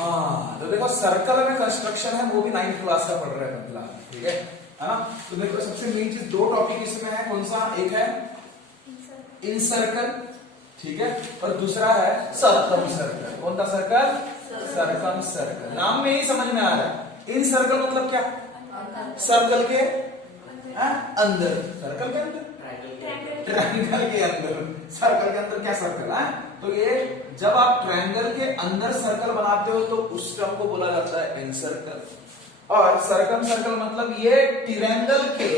हाँ तो देखो सर्कल में कंस्ट्रक्शन है वो भी 9th क्लास का पढ़ रहे हैं मतलब, ठीक है ना। तो देखो सबसे मेन चीज दो टॉपिक इसमें है, कौन सा, एक है इन सर्कल, ठीक है, और दूसरा है सर्कम सर्कल। कौन सा सर्कल? Circum circle. नाम में ही समझ में आ रहा है। इन सर्कल मतलब क्या? सर्कल के अंदर, सर्कल के अंदर, ट्रायंगल के अंदर, सर्कल के अंदर क्या सर्कल है। तो ये जब आप ट्रायंगल के अंदर सर्कल बनाते हो तो उस टर्म को बोला जाता है इन सर्कल। और सर्कम सर्कल मतलब ये ट्रायंगल के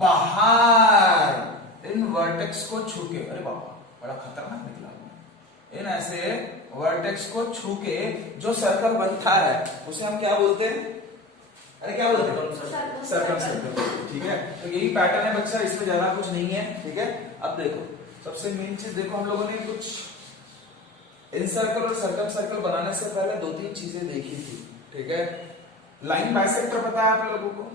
बाहर इन वर्टेक्स को छू के, अरे बाबा बड़ा खतरनाक निकला, इन ऐसे वर्टेक्स को छू के जो सर्कल बनता है उसे हम क्या बोलते हैं? अरे क्या बोलते हैं? सर्कम सर्कल, ठीक है। तो यही पैटर्न है बच्चा, इसमें ज्यादा कुछ नहीं है, ठीक है। अब देखो सबसे मेन चीज देखो, हम लोगों ने कुछ इन सर्कल और सर्कम सर्कल बनाने से पहले 2-3 चीजें देखी थी, ठीक है। लाइन बाइसेक्टर पता है आप लोगों को?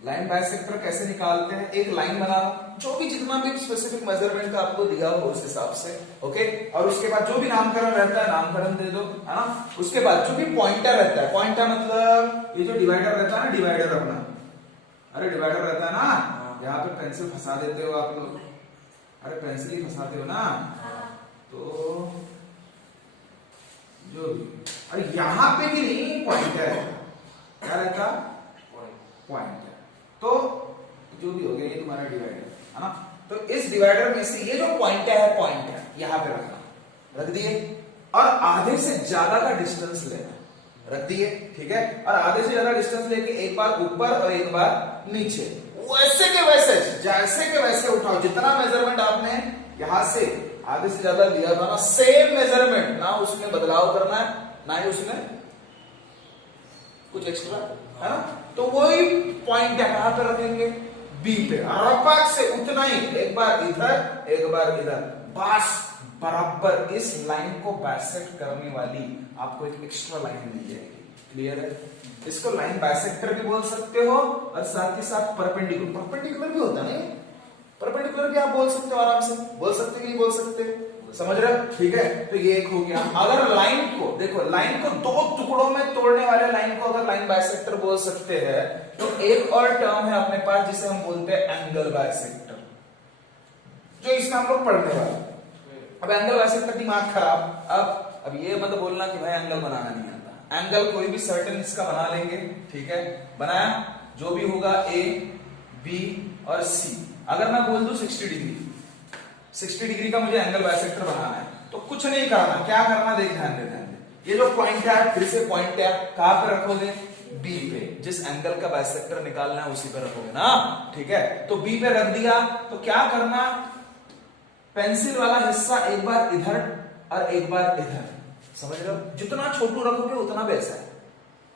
लाइन बाइसेक्टर कैसे निकालते हैं? एक लाइन बना, जो भी जितना भी स्पेसिफिक मेजरमेंट का आपको दिया हो उस हिसाब से, ओके। और उसके बाद जो भी नामकरण रहता है नामकरण दे दो, है ना। उसके बाद जो भी पॉइंटर रहता है, पॉइंटर मतलब ये जो डिवाइडर रहता है ना, डिवाइडर अपना, अरे डिवाइडर रहता है ना, यहाँ पे पेंसिल फंसा देते हो आप लोग, अरे पेंसिल ही फंसाते हो ना, तो जो भी, अरे यहाँ पे भी नहीं पॉइंटर है, क्या रहता? पॉइंटर। तो जो भी हो गया ये तुम्हारा डिवाइडर है ना। तो इस डिवाइडर में से ये जो पॉइंटर है, पॉइंटर यहाँ पे रखना, रख दिए, और आधे से ज्यादा का डिस्टेंस लेना, रख दिए, ठीक है। और आधे से ज्यादा डिस्टेंस लेके एक बार ऊपर और एक बार नीचे, वैसे के वैसे, जैसे के वैसे उठाओ। जितना मेजरमेंट आपने यहाँ से आधे से ज्यादा लिया था ना, सेम मेजरमेंट, ना उसमें बदलाव करना है ना ही उसमें कुछ एक्स्ट्रा, है ना। तो वही पॉइंट कहां पे रखेंगे? बी पे, और से उतना ही, एक बार इधर एक बार इधर, बस बराबर इस लाइन को बाइसेक्ट करने वाली आपको एक एक्स्ट्रा लाइन मिल जाएगी। क्लियर है? इसको लाइन बाइसेक्टर भी बोल सकते हो और साथ ही साथ परपेंडिकुलर, परपेंडिकुलर भी होता है, परपेंडिकुलर भी आप बोल सकते हो, आराम से बोल सकते कि नहीं बोल सकते, समझ रहे हो? ठीक है। तो ये एक हो गया। अगर लाइन को देखो, लाइन को दो टुकड़ों में तोड़ने वाले लाइन को अगर लाइन बाइसेक्टर बोल सकते हैं, तो एक और टर्म है अपने पास जिसे हम बोलते हैं एंगल बाइसेक्टर, जो इसमें हम लोग पढ़ने वाले। अब एंगल बाइसेक्टर दिमाग खराब, अब ये मत बोलना कि भाई एंगल बनाना नहीं आता। एंगल कोई भी सर्टेन इसका बना लेंगे, ठीक है। बनाया, जो भी होगा ए, बी और सी। अगर मैं बोल दूं 60 डिग्री, 60 डिग्री का मुझे एंगल बाइसेक्टर बनाना है, तो कुछ नहीं करना, क्या करना देख, ध्यान दे, ध्यान दे। ये जो पॉइंट है, फिर से पॉइंट है, कहां पे रखोगे? बी पे। जिस एंगल का बाइसेक्टर निकालना है उसी पे रखोगे ना, ठीक है। तो बी पे रख दिया, तो क्या करना, पेंसिल वाला हिस्सा एक बार इधर और एक बार इधर, समझ रहे हो? जितना छोटू रखोगे उतना बेस्ट है,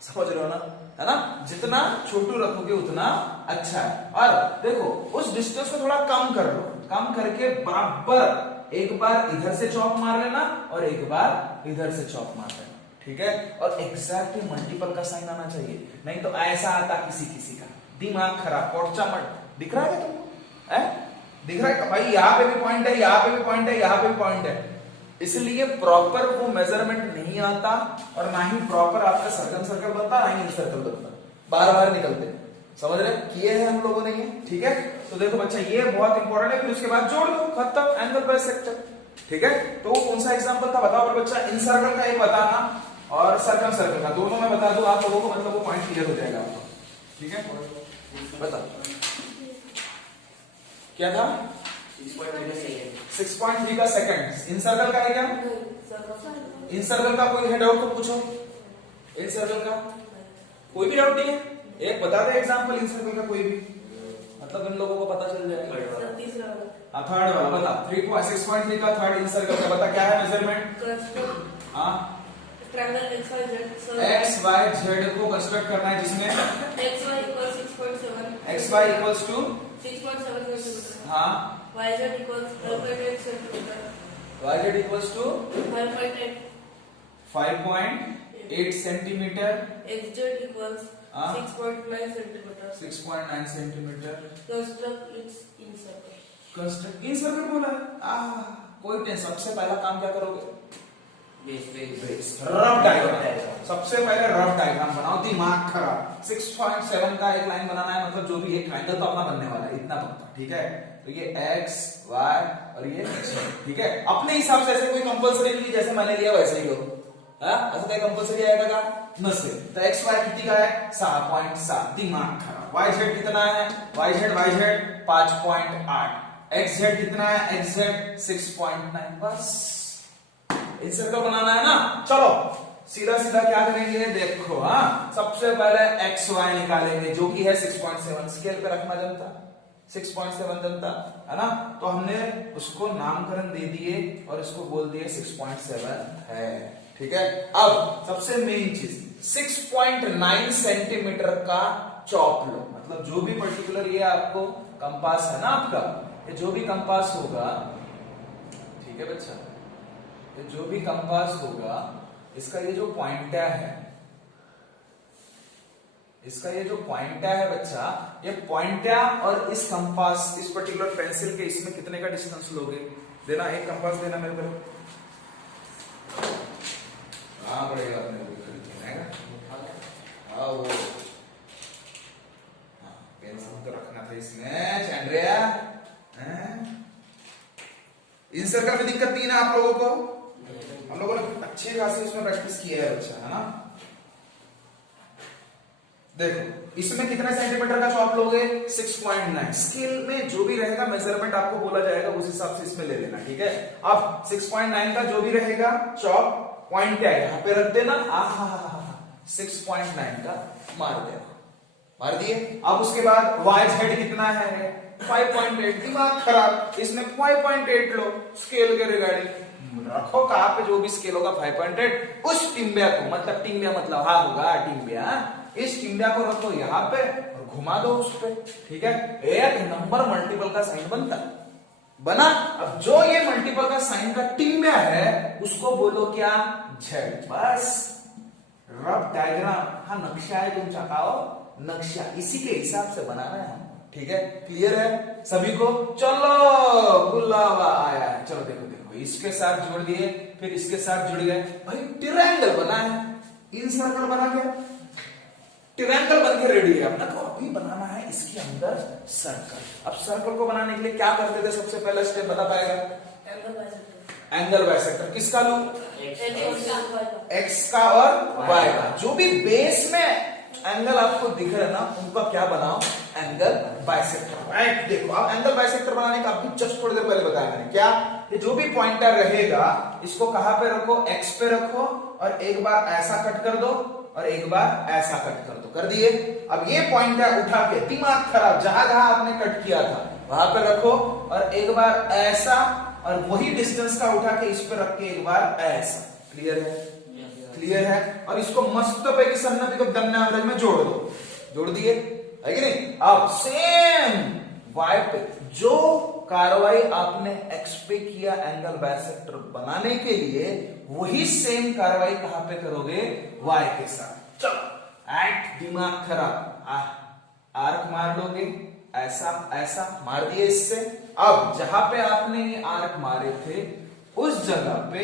समझ रहे हो ना, है ना। जितना छोटू रखोगे उतना अच्छा है। और देखो उस डिस्टेंस को थोड़ा कम कर लो, कम करके बराबर एक बार इधर से चौक मार लेना और एक बार इधर से चौक मार लेना, ठीक है। और एग्जैक्टली मल्टीपल का साइन आना चाहिए, नहीं तो ऐसा आता किसी किसी का, दिमाग खराब, पोर्चा मत। दिख रहा है क्या तुमको? दिख रहा है भाई, यहाँ पे भी पॉइंट है, यहाँ पे भी पॉइंट है, यहाँ पे भी पॉइंट है। इसलिए प्रॉपर वो मेजरमेंट नहीं आता और ना ही प्रॉपर आपका सर्कल सर्कल बनता, ना ही सर्कल बनता, बार बार निकलते। समझ रहे? किए हैं हम लोगों ने ये, ठीक है। तो देखो बच्चा ये बहुत इंपॉर्टेंट है, फिर उसके बाद जोड़ दो, खत्म, एंगल बाइसेक्टर, ठीक है। तो कौन सा एग्जांपल था बताओ और बच्चा? इन सर्कल का एक बताना और सर्कम सर्कल का, दोनों में बता दो आप लोगों को, मतलब वो पॉइंट क्लियर हो जाएगा आपको, ठीक है। बता क्या था? 6.3 का सेकंड। इन सर्कल का है क्या? इन सर्कल का कोई है डाउट तो पूछो। इन सर्कल का कोई भी डाउट नहीं है? एक बता दे एग्जांपल इन सर्कल का कोई भी, मतलब इन लोगों को पता चल जाएगा। हाँ थर्ड वाला बता, 6.3 का थर्ड इन सर्कल का बता, क्या है मेजरमेंट? हाँ एक्स वाई जेड को कंस्ट्रक्ट करना है, जिसमें एक्स वाई इक्वल्स टू 6.7, हाँ YZ equals 12.8 centimeter. YZ equals to 5.8 centimeter. XZ equals 6.9 centimeter. 6.9 centimeter. Construct its in circle. Construct in circle बोला है। कोई टेंशन, सबसे पहला काम क्या करोगे? रफ डायग्राम, सबसे पहले रफ डायग्राम बनाओ, दिमाग खराब। 6.7 का एक लाइन बनाना है, मतलब जो भी एक ट्रायंगल तो अपना बनने वाला है, इतना पक्का, ठीक है। तो ये x y और ये x, ठीक है। अपने हिसाब से, ऐसे कोई कंपलसरी नहीं, जैसे मैंने लिया वैसे ही हो, ऐसा कोई कंपलसरी आएगा का नसे। तो x y कितनी का है 7.7, दिमाग खराब। y z कितना है, y z 5.8, x z कितना है, x z 6.9, बस सर्कल बनाना है ना। चलो सीधा सीधा क्या करेंगे, देखो सबसे पहले एक्स वाई निकालेंगे, जो कि है 6.7, स्केल पे रखना जनता, 6.7 जनता है ना। तो हमने उसको नामकरण दे दिए और इसको बोल दिए 6.7 है, ठीक है। अब सबसे मेन चीज 6.9 सेंटीमीटर का चॉप लो, मतलब जो भी पर्टिकुलर ये आपको कंपास है ना आपका, ये जो भी कंपास होगा, ठीक है बच्चा, ये जो भी कंपास होगा, इसका ये जो पॉइंटा है, इसका ये जो पॉइंटा है बच्चा, ये पॉइंटा और इस कंपास, इस पर्टिकुलर पेंसिल के इसमें कितने का डिस्टेंस लोगे, देना एक कंपास देना मेरे को, हाँ पड़ेगा अपने वो पेंसिल तो रखना था इसमें, चैंड्रिया इन सर्कल में दिक्कत नहीं ना आप लोगों को, हम लोगों ने अच्छे खासे इसमें प्रैक्टिस किया है बच्चा, है ना। देखो इसमें कितने सेंटीमीटर का चॉप लोगे, 6.9, स्केल में जो भी रहेगा मेजरमेंट आपको बोला जाएगा, उस हिसाब से इसमें ले लेना, ठीक है। अब 6.9 का जो भी रहेगा चॉप, पॉइंट है यहां पे रख देना, 6.9 का मार देना, मार दिए। अब उसके बाद वाई जेड कितना है, 5.8, दिमाग खराब, इसमें 5.8 लो, स्केल के रिगार्डिंग रखो, कहां पे जो भी स्केल होगा 5.8, उस टिम्बिया को, मतलब टिम्बिया मतलब हा होगा टिम्बिया, इस टिम्बिया को रखो यहाँ पे और घुमा दो उस पे, ठीक है। एक नंबर मल्टीपल का साइन बनता बना। अब जो ये मल्टीपल का साइन का टिम्बिया है उसको बोलो क्या, जेड, बस रफ डायग्राम, हाँ नक्शा है तुम चाहता नक्शा, इसी के हिसाब से बनाना है हम, ठीक है। क्लियर है सभी को, चलो बुलावा आया है, चलो देखो देखो, इसके साथ जोड़ दिए, फिर इसके साथ जुड़ गए, भाई ट्रायंगल बना है, इन सर्कल बना गया, ट्रायंगल बन के रेडी है अपना। तो अभी बनाना है इसके अंदर सर्कल। अब सर्कल को बनाने के लिए क्या करते थे, सबसे पहला स्टेप बता पाएगा, एंगल बाइसेक्टर, किसका लो, एक्स का और वाई का, जो भी बेस में एंगल आपको दिख रहा है ना, उनका क्या बनाओ, एंगल बाइसेक्टर, राइट। देखो अब एंगल बाइसेक्टर बनाने का अभी जस्ट थोड़ी देर पहले बताया मैंने, क्या, ये जो भी पॉइंटर रहेगा इसको कहां पे रखो, एक्स पे रखो, और एक बार ऐसा कट कर दो और एक बार ऐसा कट कर दो, कर दिए। अब ये पॉइंटर उठा के, दिमाग खराब, जहां जहां आपने कट किया था वहां पे रखो, और एक बार ऐसा, और वही डिस्टेंस का उठा के इस पे रख के एक बार ऐसा, क्लियर है, क्लियर है। और इसको मस्त पे की सन्नति को दन्ना एवरेज में जोड़ दो, जोड़ दिए, है कि नहीं। अब सेम वाई पे जो कार्रवाई आपने एक्स पे किया एंगल बाइसेक्टर बनाने के लिए, वही सेम कार्रवाई कहां पे करोगे, वाई के साथ। चलो एट दिमाग खराब, आर्क मार लोगे, ऐसा ऐसा मार दिए इससे। अब जहां पे आपने ये आर्क मारे थे उस जगह पे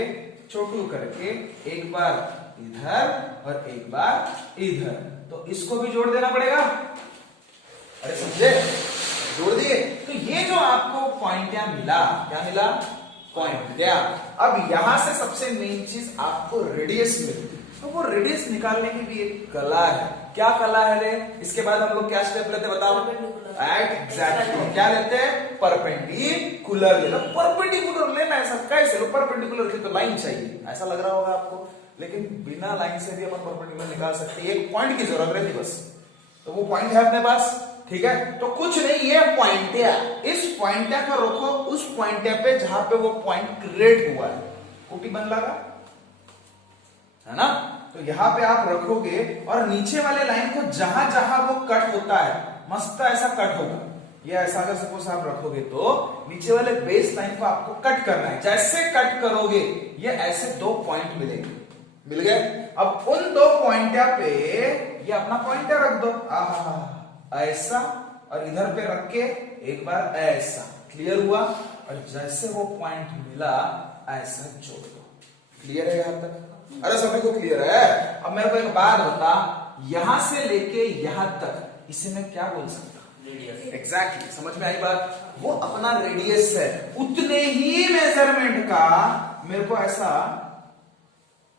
छोटू करके एक बार इधर और एक बार इधर, तो इसको भी जोड़ देना पड़ेगा, अरे समझे, जोड़ दिए। तो ये जो आपको पॉइंटिया मिला, क्या मिला, पॉइंटिया। अब यहां से सबसे मेन चीज आपको रेडियस मिली, तो वो रेडियस निकालने की भी एक कला है। क्या कला है रे, इसके बाद हम लोग क्या स्टेप लेते बताओ, एग्जैक्टली क्या लेते हैं, परपेंडिकुलर ले लो। परपेंडिकुलर लेना है सब, कैसे लो, परपेंडिकुलर की तो लाइन चाहिए, ऐसा लग रहा होगा आपको, लेकिन बिना लाइन से भी अपन परपेंडिकुलर निकाल सकते हैं, एक पॉइंट की जरूरत रहती बस, तो वो पॉइंट है अपने पास, ठीक है। तो कुछ नहीं, ये पॉइंटिया, इस पॉइंटिया को रखो उस पॉइंटिया पे जहां पे वो पॉइंट क्रिएट हुआ है, कोटी बन लगा है ना। तो यहां पे आप रखोगे और नीचे वाले लाइन को जहां जहां वो कट होता है, मस्त ऐसा कट होगा, ये ऐसा अगर सपोज आप रखोगे तो नीचे वाले बेस लाइन को आपको कट करना है, जैसे कट करोगे ये ऐसे दो पॉइंट मिलेंगे, मिल गए। अब उन दो पॉइंटिया पे ये अपना पॉइंटर रख दो, ऐसा, और इधर पे रख के एक बार ऐसा, क्लियर हुआ। और जैसे वो पॉइंट मिला ऐसा जोड़ दो, क्लियर है यहां तक? अरे सभी को क्लियर है? अब मेरे को एक बात बता, यहां से लेके यहां तक इसे मैं क्या बोल सकता? एग्जैक्टली, समझ में आई बात? वो अपना रेडियस है, उतने ही मेजरमेंट का मेरे को ऐसा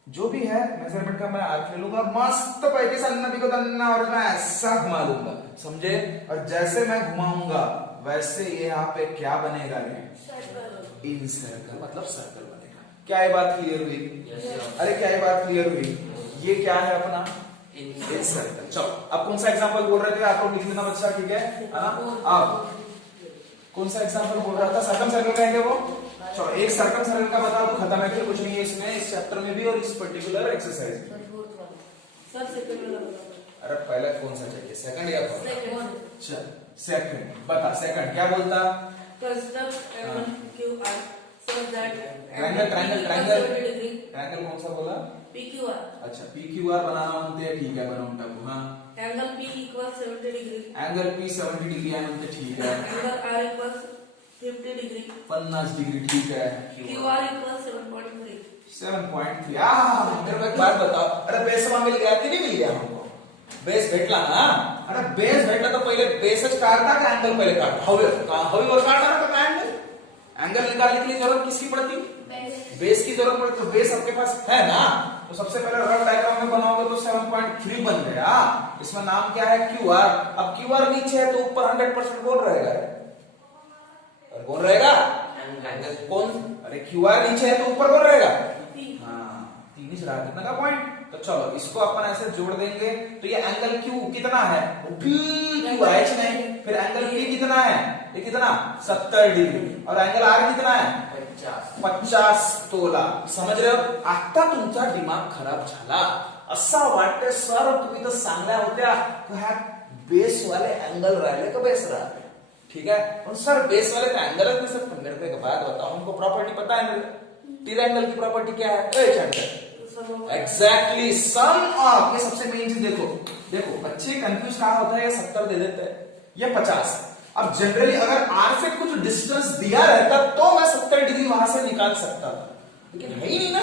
जो भी है मेजरमेंट का मैं आर्क ले लूंगा, मस्त पैके सन्ना भी को दन्ना, और मैं ऐसा घुमा दूंगा, समझे? और जैसे मैं घुमाऊंगा वैसे ये यहाँ पे क्या बनेगा? इन सर्कल, मतलब सर्कल बनेगा। क्या ये बात क्लियर हुई? अरे क्या ये बात क्लियर हुई? ये क्या है अपना? इन सर्कल। चलो अब कौन सा एग्जांपल बोल रहे थे आप लोग लिख लेना बच्चा, ठीक है ना? अब कौन सा एग्जांपल बोल रहा था? सर्कम सर्कल का है क्या वो? चलो एक सर्कम सर्कल का बताओ तो खत्म है, फिर कुछ नहीं है इसमें, इस चैप्टर में भी और इस पर्टिकुलर एक्सरसाइज में। अरे पहले कौन सा चाहिए, सेकंड या फर्स्ट? चल सेकंड बता, सेकंड क्या बोलता? ट्रायंगल ट्रायंगल ट्रायंगल ट्रायंगल कौन सा बोला? PQR। अच्छा PQR बनाना म्हणते, ठीक आहे बनवून टाकू. हां angle P equal 70 degree, angle P 70 degree आहे म्हणते, ठीक आहे. Angle R equal 50 degree, 50 degree, ठीक है. QR equal 7.3 7.3. मेरे को एक बात बताओ, अरे बेस मिल गया कि नहीं मिल गया हमको? बेस भेटला ना? अरे बेस भेटला तो पहिले बेसच काढता का एंगल पहिले काढता? हवेवर काढणार का काय एंगल? एंगल निकालने के लिए जरूरत किसकी पड़ती? बेस की जरूरत पड़ती. तो बेस आपके पास है ना, तो सबसे पहले रफ डायग्राम में बनाओगे तो 7.3 बन गया. इसमें नाम क्या है? QR. अब QR नीचे है तो ऊपर 100% कौन रहेगा? और कौन रहेगा? एंगल. कौन? अरे QR नीचे है तो ऊपर कौन रहेगा? हाँ, तीन ही रहा कितना का पॉइंट. तो चलो इसको अपन ऐसे जोड़ देंगे तो ये एंगल Q कितना है? PQ है नहीं. फिर एंगल P कितना है? ये कितना? 70 डिग्री. और एंगल R कितना है? 50 तोला. समझ रहे हो? आता तुमचा दिमाग खराब झाला. असा वाटते सर तुम्ही तर चांगल्या होत्या, ह्या बेस वाले एंगल राहिले का बेस राहिले? ठीक है, और सर बेस वाले का एंगल नहीं सकते. मेरे को एक बात बताओ, हमको प्रॉपर्टी पता है मेरे? ट्रायंगल की प्रॉपर्टी क्या है? Exactly sum of. ये सबसे मेन चीज देखो. देखो बच्चे कंफ्यूज कहां होता है? ये 70 दे देते हैं, ये 50. अब जनरली अगर R से कुछ डिस्टेंस दिया रहता तो मैं 70 डिग्री वहां से निकाल सकता था, लेकिन है ही नहीं ना.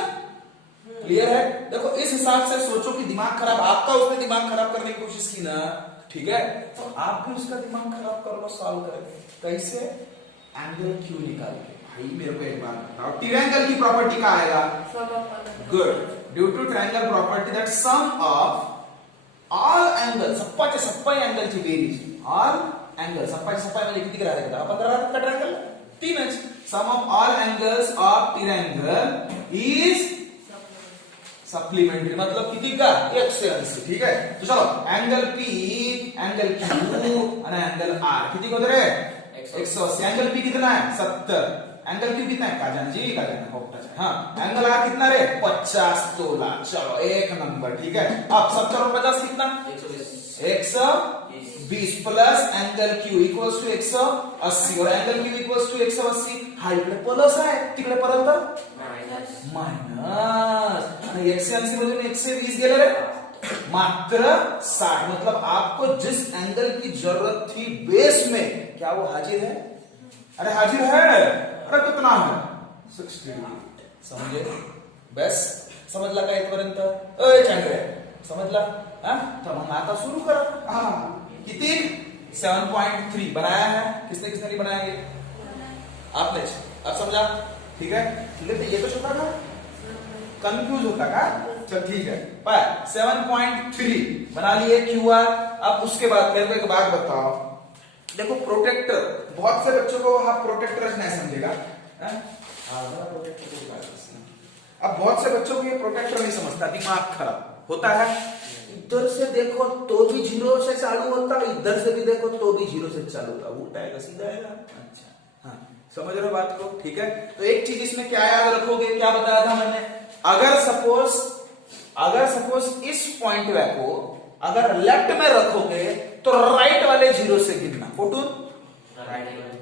क्लियर है? देखो इस हिसाब से सोचो कि दिमाग खराब आपका, उसने दिमाग खराब करने की कोशिश की ना, ठीक है, तो आप भी उसका दिमाग खराब कर लो, सॉल्व करेंगे. कैसे? एंगल Q निकाल के. भाई मेरे को एक बात बताओ, ट्रायंगल की प्रॉपर्टी क्या आएगा? Good. Due to triangle property that sum of all angle, सप्पाचे सप्पा एंगलची बेरीज, ऑल एंगल सप्पाचे सप्पा म्हणजे किती राहते का? 15 राहते का ट्रायंगल? 3च. Sum of all angles of triangle is supplementary. मतलब किती का? 180. ठीक है, तो चलो एंगल P, एंगल Q और एंगल R किती होते रे? 180. एंगल P कितना है? 70. एंगल Q कितना है? काजन जी काजन होता है. हाँ एंगल R कितना रे? 50 तोला. चलो एक नंबर. ठीक है, अब 70 और 50 कितना? 120 plus angle Q equals to 180 और एंगल Q इक्वल्स टू 180. हा इकडे प्लस आहे, तिकडे पर्यंत माइनस. 180 मधून 120 गेले रे, मात्र 60. मतलब आपको जिस एंगल की जरूरत थी बेस में, क्या वो हाजिर है? अरे हाजिर है. अरे कितना है? 60 डिग्री. समझे? बस समजला का इथपर्यंत? अय चांगले समजला? तो मग आता सुरू करा. किती? 7.3 बनाया है. किसने किसने नहीं बनाया? ये आपने. अब समझा? ठीक है, ठीक है. तो ये तो छोटा था, कंफ्यूज होता का? चल ठीक है, पर 7.3 बना लिए QR. अब उसके बाद मेरे को एक बात बताओ, देखो प्रोटेक्टर, बहुत से बच्चों को आप प्रोटेक्टर नहीं समझेगा. अब बहुत से बच्चों को ये प्रोटेक्टर नहीं समझता, दिमाग खराब होता है. इधर से देखो तो भी 0 से चालू होता, इधर से भी देखो तो भी 0 से चालू होता. उल्टा है सीधा है. अच्छा हाँ, समझ रहे हो बात को? ठीक है, तो एक चीज इसमें क्या याद रखोगे, क्या बताया था मैंने? अगर सपोज इस पॉइंट को अगर लेफ्ट में रखोगे तो राइट वाले 0 से गिनना. कुठून?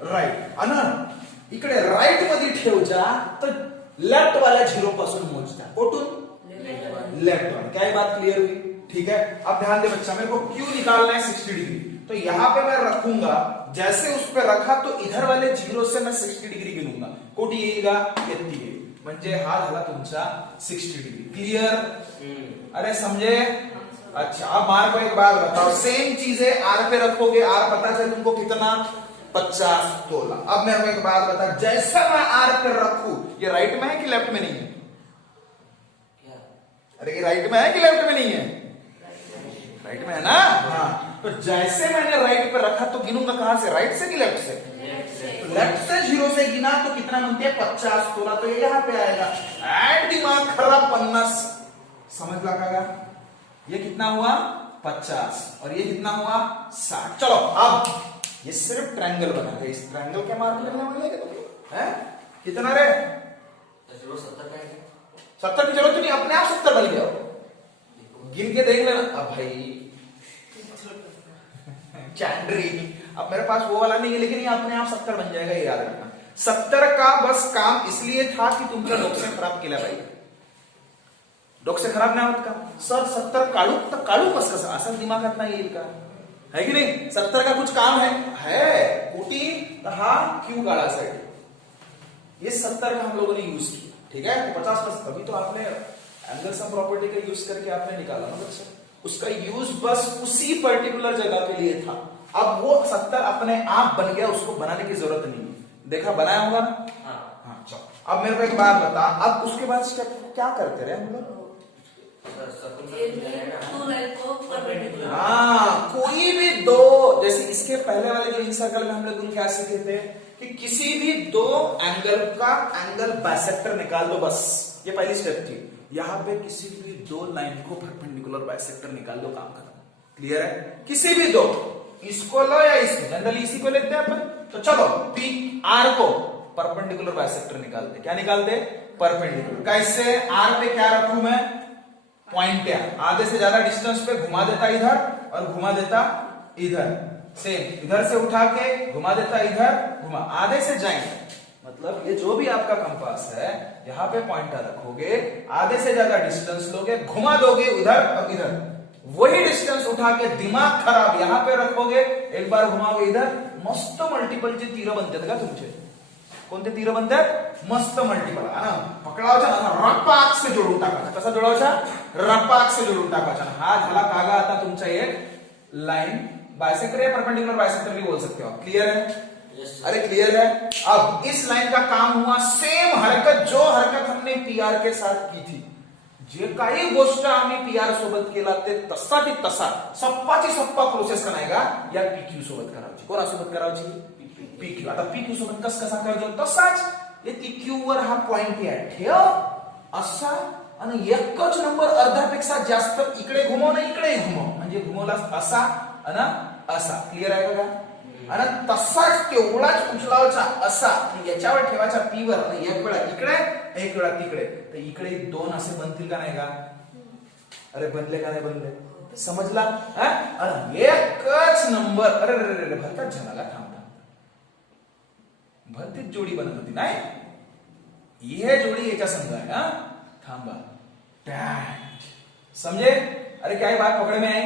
राइट. इकडे राइट मध्ये ठेव जा तर लेफ्ट वाला 0 पासून मोजता. कुठून? लेफ्ट वाला. क्या ये बात क्लियर हुई? ठीक है, अब ध्यान दे बच्चा, मेरे को Q निकालना है 60 डिग्री. तो यहां पे मैं रखूंगा, जैसे उस पे रखा तो इधर वाले 0 से मैं 60 डिग्री गिनूंगा. कोटी येगा 30. म्हणजे हा झाला तुमचा 60 डिग्री. क्लियर? अरे समझे? अच्छा, अब मार को एक बात बताओ, सेम चीज है आर पे रखोगे, आर पता चले तुमको कितना 50 तोला. अब मेरे को एक बात बता, जैसा मैं आर पे रखू, ये राइट में है कि लेफ्ट में नहीं है? अरे ये राइट में है कि लेफ्ट में नहीं है? राइट में है ना? हाँ. तो जैसे मैंने राइट पे रखा तो गिनूंगा कहां से, राइट से कि लेफ्ट से? लेफ्ट से 0 से गिना तो कितना बनते हैं 50 तोला, तो ये यहां पे आएगा. ऐड दिमाग खराब 50. समझ लगा? ये कितना हुआ 50 और ये कितना हुआ 60. चलो अब ये सिर्फ ट्रायंगल बना है, इस ट्रायंगल के मार्क करने वाले हैं. कितना रे? 70 की जरूरत नहीं, अपने आप 70 बन गया. गिन के देख लेना. अब भाई चैंडरी, अब मेरे पास वो वाला नहीं है, लेकिन ये अपने आप 70 बन जाएगा, ये याद रखना. 70 का बस काम इसलिए था कि तुमचा डोकं खराब केला पाहिजे. डोकं खराब नाही होत का सर? 70 काढू तर काढू कसं? असं दिमागात नाही येईल का? है की नाही? 70 का कुछ काम है कुटी तर हा क्यू काढासाठी. ये 70 का हम लोगों ने यूज किया. ठीक है, 50%. तभी तो आपने एंगल सम प्रॉपर्टी का यूज करके आपने निकाला ना बच्चा. उसका यूज बस उसी पर्टिकुलर जगह के लिए था. अब वो 70 अपने आप बन गया, उसको बनाने की जरूरत नहीं. देखा बनाया होगा ना? हाँ. चलो अब मेरे को एक बात बता, अब उसके बाद स्टेप क्या करते रहे हम लोग? हाँ, कोई भी दो, जैसे इसके पहले वाले जो इन सर्कल में हम लोग क्या सीखे थे कि किसी भी दो एंगल का एंगल बाइसेक्टर निकाल दो, बस. ये पहली स्टेप थी. यहां पे किसी भी दो लाइन को परपेंडिकुलर बाइसेक्टर निकाल दो, काम खत्म. क्लियर है? किसी भी दो, इसको लो या इसको, जनरली इसी को लेते हैं अपन. तो चलो पी आर को परपेंडिकुलर बाइसेक्टर निकालते. क्या निकालते? परपेंडिकुलर. कैसे? आर पे क्या रखूं मैं? पॉइंट है, आधे से ज्यादा डिस्टेंस पे घुमा देता इधर और घुमा देता इधर. सेम इधर से उठा के घुमा देता इधर, घुमा, आधे से जाएंगे. मतलब ये जो भी आपका कंपास है, यहाँ पे पॉइंटर रखोगे, आधे से ज्यादा डिस्टेंस लोगे, घुमा दोगे उधर और इधर. वही डिस्टेंस उठा के दिमाग खराब यहाँ पे रखोगे, एक बार घुमाओगे इधर, मस्त मल्टिपलचे तीर बनतात का तुमचे? कोणते तीर बनतात? मस्त मल्टिपल. पकडावचा ना, रपाक से जोडून टाकायचा. कसा जोडायचा? रपाक से जोडून टाकायचा. हा झाला कागा आता तुमचा एक लाइन बाइसेक्टर या परपेंडिकुलर बाइसेक्टर भी बोल सकते हो. क्लियर है? अरे क्लियर है? अब इस लाइन का काम हुआ सेम हरकत, जो हरकत हमने पीआर के साथ की थी. जे काही गोष्ट आम्ही पीआर सोबत केला ते तसा ती तसा सप्पाची सप्पा प्रोसेस करायला या पीक्यू सोबत करायची. कोणासोबत करायची? पीक्यू. आता पीक्यू सोबत कसा करतो तसाच हे पीक्यू वर हा पॉइंट आहे, ठेव असा, आणि एकच नंबर अर्ध्यापेक्षा जास्त इकडे घुमव ना इकडे घुमव, म्हणजे घुमवला असा आणि असा. क्लिअर आहे का? आणि तसाच तेवढाच उचलावचा असा, याच्यावर ठेवायचा पी वर, आणि एक वेळा इकडे एक वेळा तिकडे, तर इकडे दोन असे बनतील का नाही का? अरे बनले का नाही बनले? समजला? आणि एकच नंबर. अरे भरताच झाला. थांब, भरतीच जोडी बनत होती नाही, यह जोड़ी याच्या संग आहे. हा थांबा, समझे? अरे क्या ये बात पकड़ में आई?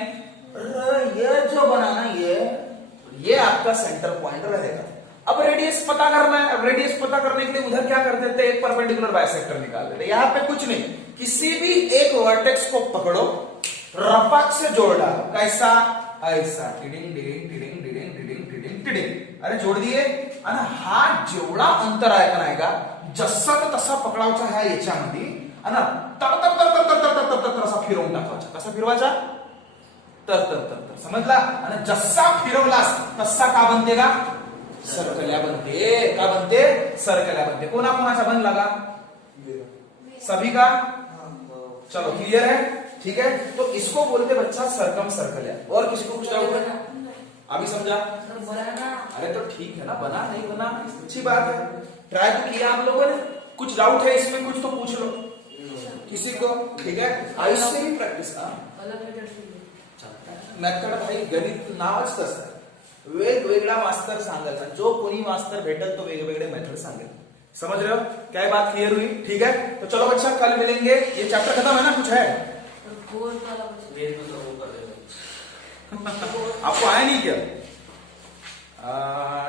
ये जो बना ना, ये आपका सेंटर पॉइंट रहेगा. अब रेडियस पता करना है. अब रेडियस पता करने के लिए उधर क्या करते थे? एक परपेंडिकुलर बाइसेक्टर निकाल देते. यहाँ पे कुछ नहीं, किसी भी एक वर्टेक्स को पकड़ो, रफाक से जोड़ डालो. कैसा? ऐसा. Tiding tiding tiding tiding tiding tiding tiding. अरे जोड़ दिए. आणि हा जेवढा अंतर आहे का नाही का, जसा तर तसा पकडायचा ह्या याच्यामध्ये, आणि तर तर तर तर तर तर तर तर असा फिरवून टाकायचा. कसा फिरवायचा? तर तर तर तर. समजला? आणि जसा फिरवलास तसा का बनते का? सर्कल्या बनते. का बनते? सर्कल्या बनते. कोणा कोणाचा बनला का? सभी का? चलो क्लियर है? ठीक है, तो इसको बोलते बच्चा सर्कम सर्कल. और किसी को कुछ डाउट है? अभी समझा? अरे तो ठीक है ना, बना नहीं बना अच्छी बात है, ट्राई तो किया हम लोगों ने. कुछ डाउट है इसमें? कुछ तो पूछ लो किसी को. ठीक है, ऐसे ही प्रॅक्टिस. मेथड भाई गणित नावच तसं आहे, वेगवेगळा मास्टर सांगायचा. जो कोणी मास्टर भेटल तो वेगवेगळे मेथड सांगेल. समझ रहे हो? क्या बात क्लियर हुई? ठीक है, तो चलो बच्चा कल मिलेंगे. ये चैप्टर खत्म है ना? कुछ है आपको आया नहीं क्या?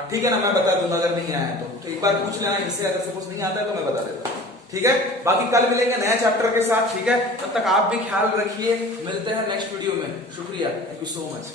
ठीक है ना, मैं बता दूंगा अगर नहीं आया तो एक बार पूछ लेना इनसे. अगर सपोज नहीं आता है तो मैं बता देता हूँ. ठीक है, बाकी कल मिलेंगे नए चैप्टर के साथ, ठीक है, तब तक आप भी ख्याल रखिए, मिलते हैं नेक्स्ट वीडियो में, शुक्रिया, थैंक यू सो मच।